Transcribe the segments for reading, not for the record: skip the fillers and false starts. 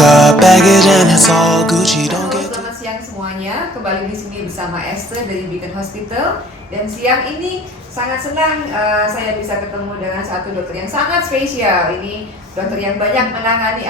got baggage and it's all Gucci. Don't Halo, get selamat siang semuanya. Kembali di sini bersama Esther dari Beacon Hospital. Dan siang ini sangat senang saya bisa ketemu dengan satu dokter yang sangat spesial. Ini dokter yang banyak menangani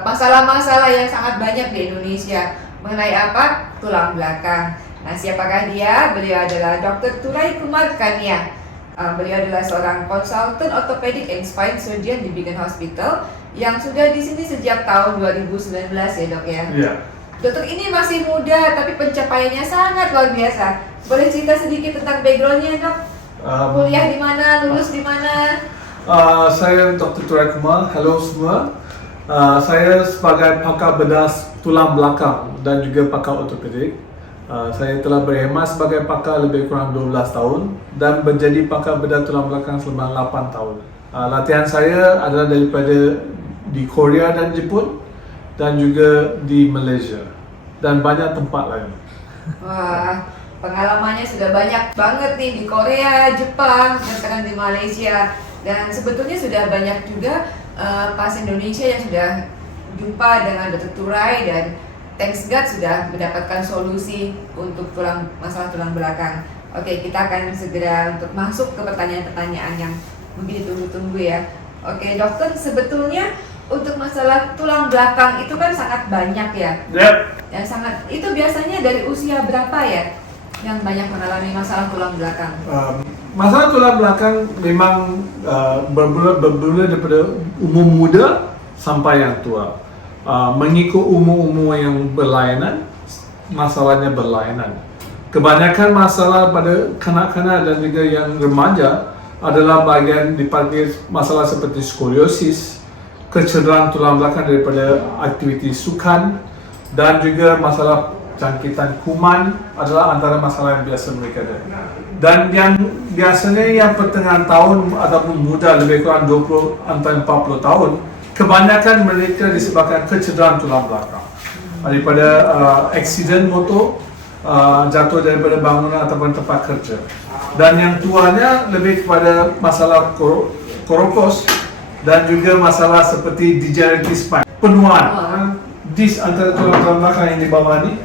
masalah-masalah yang sangat banyak di Indonesia. Mengenai apa? Tulang belakang. Nah, siapakah dia? Beliau adalah Dr. Turai Kumar Kania. Beliau adalah seorang konsultan orthopedic and spine surgeon di Beacon Hospital yang sudah di sini sejak tahun 2019 ya dok ya. Iya. Dokter ini masih muda tapi pencapaiannya sangat luar biasa. Boleh cerita sedikit tentang backgroundnya dok? Kuliah di mana, lulus di mana? Saya Dr. Turai Kumar. Halo semua. Saya sebagai pakar bedah tulang belakang dan juga pakar ortopedik. Saya telah berkhidmat sebagai pakar lebih kurang 12 tahun dan menjadi pakar bedah tulang belakang selama 8 tahun. Latihan saya adalah daripada di Korea dan Jepun dan juga di Malaysia dan banyak tempat lain. Wah, pengalamannya sudah banyak banget nih di Korea, Jepang, dan sekarang di Malaysia. Dan sebetulnya sudah banyak juga pasien Indonesia yang sudah jumpa dengan Dr. Turai dan thanks God sudah mendapatkan solusi untuk masalah tulang belakang. Oke, kita akan segera untuk masuk ke pertanyaan-pertanyaan yang mungkin ditunggu-tunggu ya. Oke, dokter, sebetulnya untuk masalah tulang belakang itu kan sangat banyak ya. Yep. Itu biasanya dari usia berapa ya yang banyak mengalami masalah tulang belakang? Masalah tulang belakang memang bermula daripada umur muda sampai yang tua. Mengikut umur-umur yang berlainan, masalahnya berlainan. Kebanyakan masalah pada kanak-kanak dan juga yang remaja adalah bagian dipanggil masalah seperti skoliosis, kecederaan tulang belakang daripada aktiviti sukan, dan juga masalah jangkitan kuman adalah antara masalah yang biasa mereka ada. Dan yang biasanya yang pertengahan tahun ataupun muda lebih kurang 20 sampai 40 tahun, kebanyakan mereka disebabkan kecederaan tulang belakang daripada aksiden motor, jatuh daripada bangunan ataupun tempat kerja. Dan yang tuanya lebih kepada masalah koropos dan juga masalah seperti degenerative spine, penuaan dis antara tulang belakang yang di bawah ini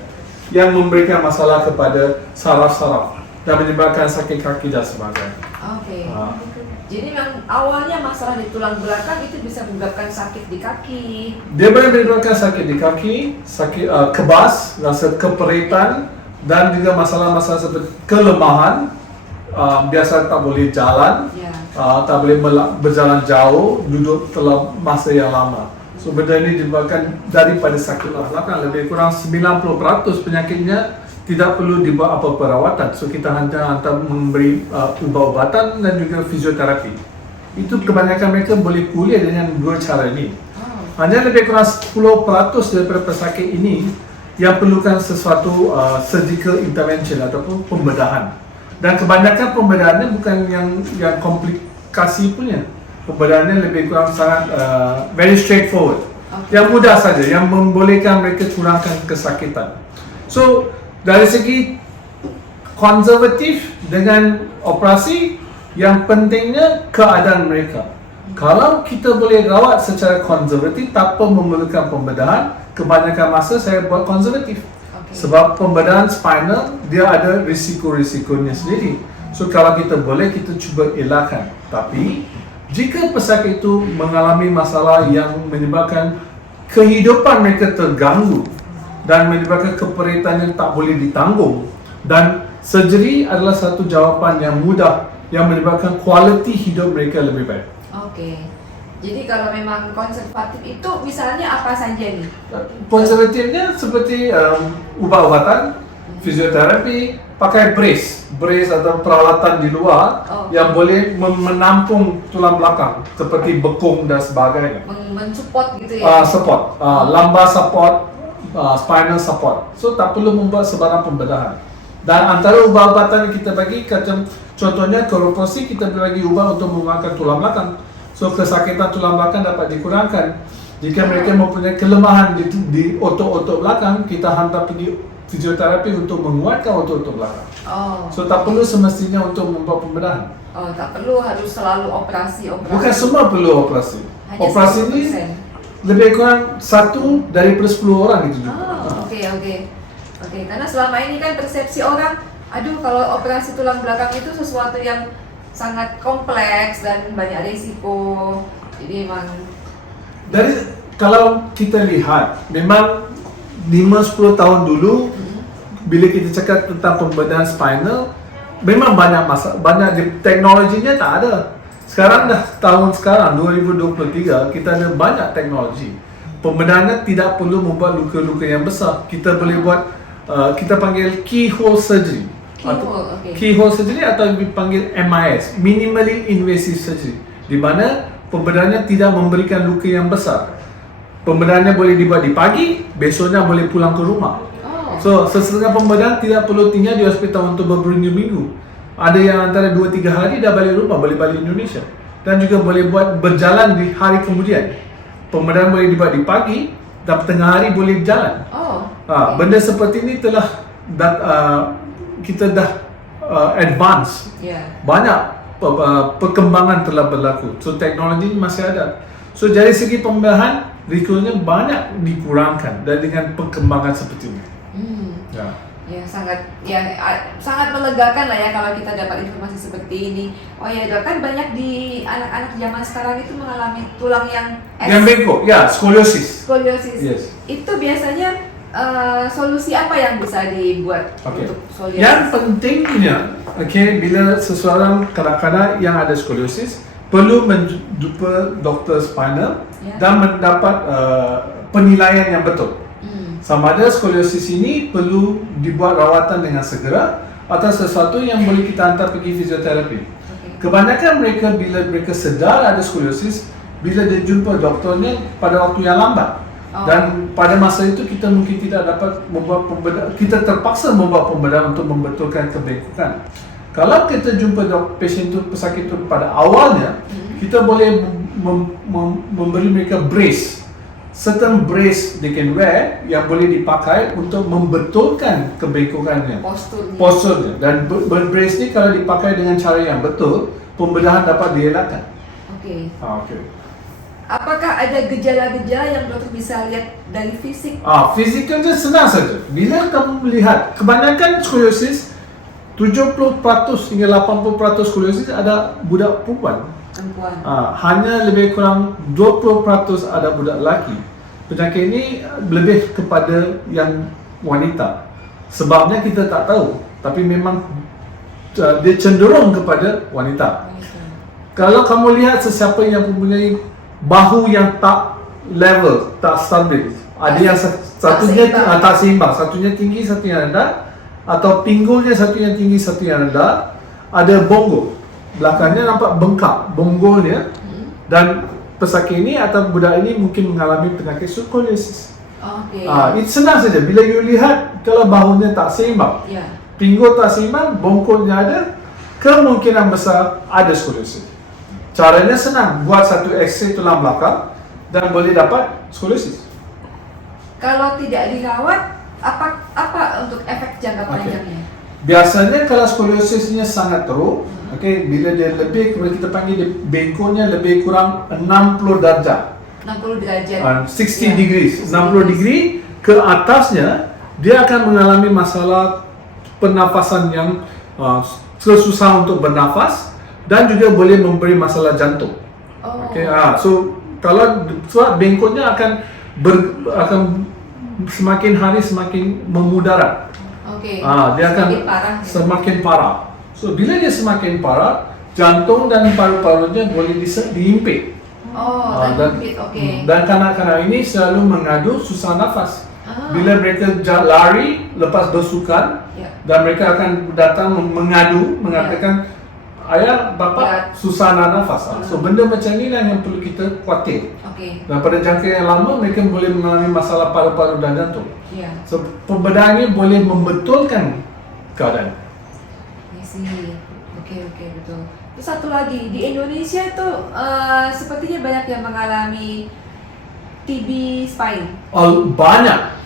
yang memberikan masalah kepada saraf-saraf dan menyebabkan sakit kaki dan sebagainya. Oke. Jadi memang awalnya masalah di tulang belakang itu bisa menyebabkan sakit di kaki. Dia boleh menyebabkan sakit di kaki, sakit kebas, rasa keperitan, dan juga masalah-masalah seperti kelemahan. Biasa tak boleh jalan, tak boleh berjalan jauh, duduk dalam masa yang lama. So benda ini disebabkan daripada sakit tulang belakang. Lebih kurang 90% penyakitnya tidak perlu dibuat apa perawatan. So kita hanya memberi ubat-ubatan dan juga fisioterapi. Itu kebanyakan mereka boleh pulih dengan dua cara ini. Hanya lebih kurang 10% daripada pesakit ini yang perlukan sesuatu surgical intervention ataupun pembedahan. Dan kebanyakan pembedahannya bukan yang komplikasi punya. Pembedahannya lebih kurang sangat very straightforward. Yang mudah saja, yang membolehkan mereka kurangkan kesakitan. So dari segi konservatif dengan operasi, yang pentingnya keadaan mereka. Kalau kita boleh rawat secara konservatif tanpa memerlukan pembedahan, kebanyakan masa saya buat konservatif. Sebab pembedahan spinal, dia ada risiko-risikonya sendiri. So kalau kita boleh, kita cuba elakkan. Tapi jika pesakit itu mengalami masalah yang menyebabkan kehidupan mereka terganggu dan menyebabkan keperitan yang tak boleh ditanggung, dan surgery adalah satu jawapan yang mudah yang menyebabkan kualiti hidup mereka lebih baik. Oke. Jadi kalau memang konservatif itu misalnya apa saja nih? Konservatifnya seperti ubat-ubatan, fisioterapi, pakai brace atau peralatan di luar yang boleh menampung tulang belakang seperti bekung dan sebagainya. Mensupport gitu ya? Support, lumbar support, spinal support. So tak perlu membuat sebarang pembedahan. Dan antara ubat-ubatan yang kita bagi, contohnya koroprosi, kita bagi ubat untuk mengangkat tulang belakang. So kesakitan tulang belakang dapat dikurangkan. Jika mereka mempunyai kelemahan di otot-otot belakang, kita hantar pergi fisioterapi untuk menguatkan otot-otot belakang. So tak perlu semestinya untuk membuat pembedahan. Tak perlu harus selalu operasi. Bukan semua perlu operasi. Hanya Operasi ini lebih kurang 1 daripada 10 orang itu juga. Oh, oke. Karena selama ini kan persepsi orang, aduh kalau operasi tulang belakang itu sesuatu yang sangat kompleks dan banyak risiko. Jadi memang kalau kita lihat, memang 5-10 tahun dulu bila kita cakap tentang pembedahan spinal, memang banyak teknologinya tak ada. Sekarang sekarang 2023 kita ada banyak teknologi. Pembedahannya tidak perlu membuat luka-luka yang besar. Kita boleh buat kita panggil keyhole surgery. Keyhole surgery atau dipanggil MIS, minimally invasive surgery, di mana pembedahannya tidak memberikan luka yang besar. Pembedahannya boleh dibuat di pagi, besoknya boleh pulang ke rumah. So, sesetengah pembedahan tidak perlu tinggal di hospital untuk berminggu-minggu. Ada yang antara 2-3 hari dah balik rumah, boleh balik Indonesia. Dan juga boleh buat berjalan di hari kemudian. Pembedahan boleh dibuat di pagi, dan tengah hari boleh berjalan. Benda seperti ini kita dah advance. Banyak perkembangan telah berlaku. So, teknologi ini masih ada. So, dari segi pembedahan, risikonya banyak dikurangkan dan dengan perkembangan seperti ini. Sangat melegakan lah ya kalau kita dapat informasi seperti ini. Oh ya dok, kan banyak di anak-anak zaman sekarang itu mengalami tulang yang bengkok, skoliosis. Yes. Itu biasanya solusi apa yang bisa dibuat untuk skoliosis? Yang pentingnya, bila seseorang kadang-kadang yang ada skoliosis perlu menjumpa doktor spinal dan mendapat penilaian yang betul. Sama ada skoliosis ini perlu dibuat rawatan dengan segera atau sesuatu yang boleh kita hantar pergi fisioterapi. Kebanyakan mereka bila mereka sedar ada skoliosis, bila dia jumpa doktornya pada waktu yang lambat. Dan pada masa itu kita mungkin tidak dapat membuat pembedahan, kita terpaksa membuat pembedahan untuk membetulkan kebengkokan. Kalau kita jumpa pasien itu, pesakit itu pada awalnya, kita boleh memberi mereka brace. Certain brace they can wear yang boleh dipakai untuk membetulkan kebengkokannya, posturnya. Dan brace ni kalau dipakai dengan cara yang betul, pembedahan dapat dielakkan. Apakah ada gejala-gejala yang dokter bisa lihat dari fisik? Fisiknya senang saja. Bila kamu melihat, kebanyakan skoliosis 70% hingga 80% skoliosis ada budak perempuan. Hanya lebih kurang 20% ada budak lelaki. Penyakit ini lebih kepada yang wanita. Sebabnya kita tak tahu, tapi memang dia cenderung kepada wanita. Kalau kamu lihat sesiapa yang mempunyai bahu yang tak level, tak stabil, ada yang satunya tak seimbang, satunya tinggi, satunya rendah, atau pinggulnya satu yang tinggi, satu yang rendah, ada bonggol. Belakangnya nampak bengkak bonggolnya, dan pesakit ini atau budak ini mungkin mengalami penyakit skoliosis. Itu senang saja. Bila you lihat kalau bahunya tak seimbang, pinggul tak seimbang, bongkolnya ada, kemungkinan besar ada skoliosis. Caranya senang, buat satu X-ray tulang belakang dan boleh dapat skoliosis. Kalau tidak dirawat, apa untuk efek jangka panjangnya? Biasanya kalau skoliosisnya sangat teruk, bila dia lebih, kita panggil dia bengkoknya lebih kurang 60 darjah. 60 derajat. 60 degrees. 60 degree ke atasnya dia akan mengalami masalah pernafasan yang susah untuk bernafas dan juga boleh memberi masalah jantung. So kalau bengkoknya akan semakin hari semakin memudarat. Dia akan semakin parah. So bila dia semakin parah, jantung dan paru-parunya boleh diimpit. Dan kanak-kanak ini selalu mengadu susah nafas. Bila mereka lari lepas bersukan, dan mereka akan datang mengatakan, ayah, bapak susah nafas. So benda macam ni lah yang perlu kita khawatir. Dan pada jangka yang lama mereka boleh mengalami masalah paru-paru dan jantung. So pembedahan ini boleh membetulkan keadaan. Betul. Terus satu lagi, di Indonesia itu sepertinya banyak yang mengalami TB spine. Banyak.